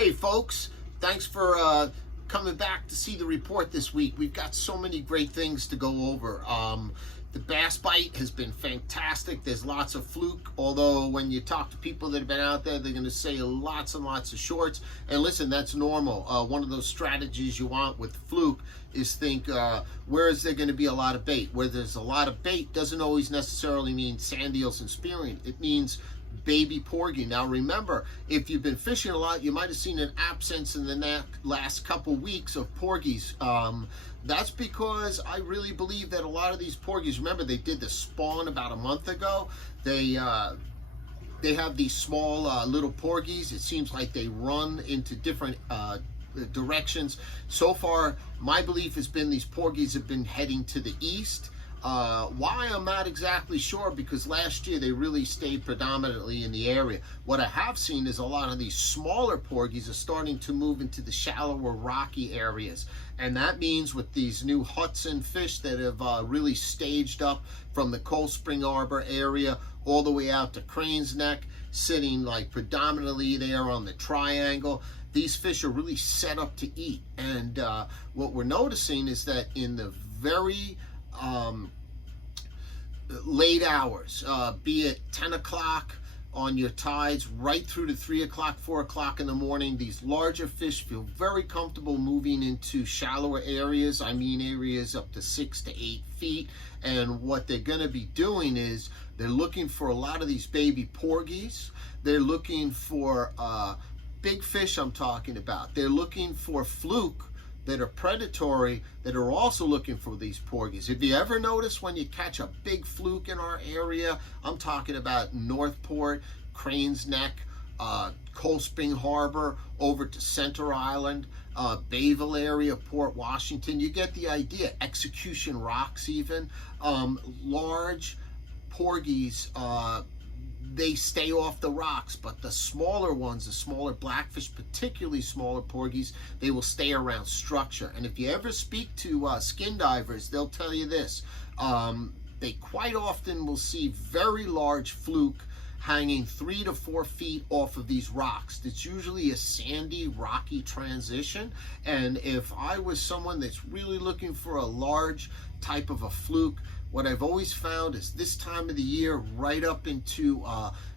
Hey folks, thanks for coming back to see the report this week. We've got so many great things to go over. The bass bite has been fantastic. There's lots of fluke, although when you talk to people that have been out there, they're going to say lots and lots of shorts. And listen, that's normal. One of those strategies you want with fluke is think, where is there going to be a lot of bait? Where there's a lot of bait doesn't always necessarily mean sand eels and spearing. It means baby porgy. Now remember, if you've been fishing a lot, you might have seen an absence in the last couple weeks of porgies. That's because I really believe that a lot of these porgies, remember they did the spawn about a month ago. They have these small little porgies. It seems like they run into different directions. So far, my belief has been these porgies have been heading to the east. Why, I'm not exactly sure, because last year they really stayed predominantly in the area. What I have seen is a lot of these smaller porgies are starting to move into the shallower rocky areas, and that means with these new Hudson fish that have really staged up from the Cold Spring Harbor area all the way out to Crane's Neck, sitting like predominantly there on the triangle. These fish are really set up to eat, and what we're noticing is that in the very late hours, be it 10 o'clock on your tides right through to 3 o'clock, 4 o'clock in the morning, these larger fish feel very comfortable moving into shallower areas. I mean areas up to 6 to 8 feet. And what they're going to be doing is they're looking for a lot of these baby porgies. They're looking for big fish, I'm talking about. They're looking for fluke that are predatory, that are also looking for these porgies. Have you ever noticed when you catch a big fluke in our area, I'm talking about Northport, Crane's Neck, Cold Spring Harbor, over to Center Island, Bayville area, Port Washington, you get the idea. Execution Rocks even. Large porgies, they stay off the rocks, but the smaller ones, the smaller blackfish, particularly smaller porgies, they will stay around structure. And if you ever speak to skin divers, they'll tell you this. They quite often will see very large fluke hanging 3 to 4 feet off of these rocks. It's usually a sandy, rocky transition. And if I was someone that's really looking for a large type of a fluke, what I've always found is this time of the year, right up into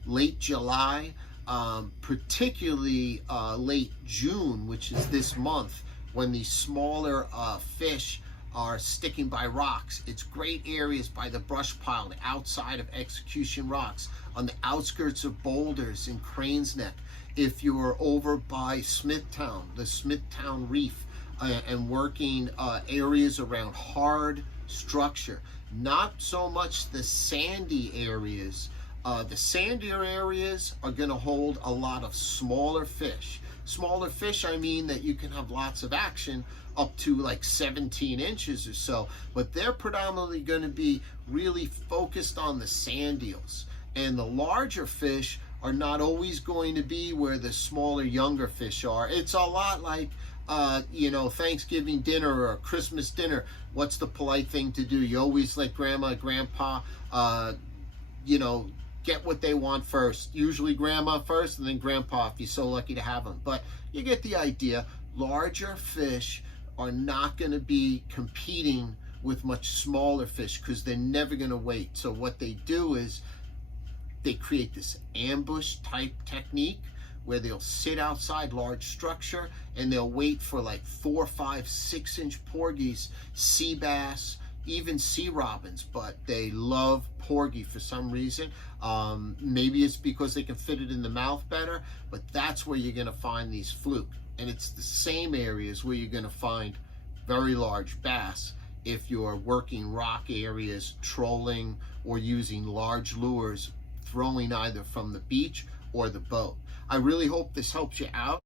late July, particularly late June, which is this month, when these smaller fish are sticking by rocks. It's great areas by the brush pile, the outside of Execution Rocks, on the outskirts of boulders in Crane's Neck. If you're over by Smithtown, the Smithtown Reef, and working areas around hard structure, not so much the sandy areas. The sandier areas are going to hold a lot of smaller fish. Smaller fish, I mean that you can have lots of action up to like 17 inches or so, but they're predominantly going to be really focused on the sand eels. And the larger fish are not always going to be where the smaller, younger fish are. It's a lot like Thanksgiving dinner or Christmas dinner. What's the polite thing to do? You always let grandma, grandpa, get what they want first. Usually grandma first and then grandpa if you're so lucky to have them. But you get the idea. Larger fish are not going to be competing with much smaller fish because they're never going to wait. So what they do is they create this ambush type technique where they'll sit outside large structure and they'll wait for like 4, 5, 6 inch porgies, sea bass, even sea robins, but they love porgy for some reason. Maybe it's because they can fit it in the mouth better, but that's where you're gonna find these fluke. And it's the same areas where you're gonna find very large bass if you're working rock areas, trolling, or using large lures, throwing either from the beach or the boat. I really hope this helps you out.